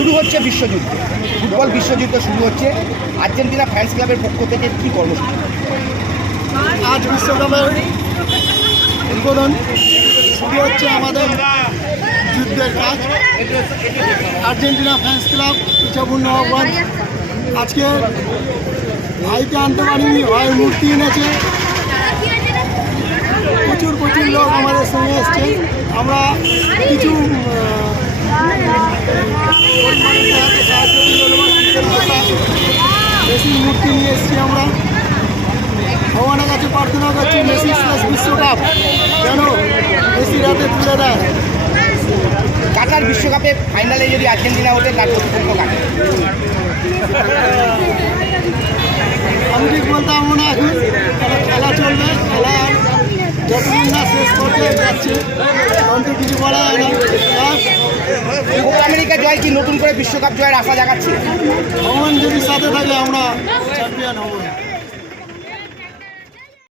শুরু হচ্ছে বিশ্বযুদ্ধ। ফুটবল বিশ্বযুদ্ধ শুরু হচ্ছে। আর্জেন্টিনা ফ্যান্স ক্লাবের পক্ষ থেকে কি কর্মসূচি? আজ বিশ্বকাপের উদ্বোধন। শুরু হচ্ছে আমাদের যুদ্ধের কাজ। Argentina fans club Ichhapur Nawabganj আজকে ভাইকে আনতে পারিনি, ভাই মূর্তি এনেছে। প্রচুর প্রচুর লোক আমাদের সঙ্গে এসছে। আমরা কিছু মূর্তি নিয়ে এসেছি আমরা। ভগবানের কাছে প্রার্থনা করছি মেসি স্ল্যাশ বিশ্বকাপ। কেন? মেসির হাতে তুলে দেয়। কাতার বিশ্বকাপে ফাইনালে যদি আর্জেন্টিনা ওঠে তার প্রতিপক্ষ কাকে? আমি ঠিক বলতে পারব না এখন। খেলা চলবে খেলা যতক্ষণ না শেষ করতে যাচ্ছে। তখন তো কিছু বলা যায় না। আমেরিকা জয় কি নতুন করে বিশ্বকাপ জয়ের আশা জাগাচ্ছে? ভগবান যদি সাথে থাকে আমরা champion home.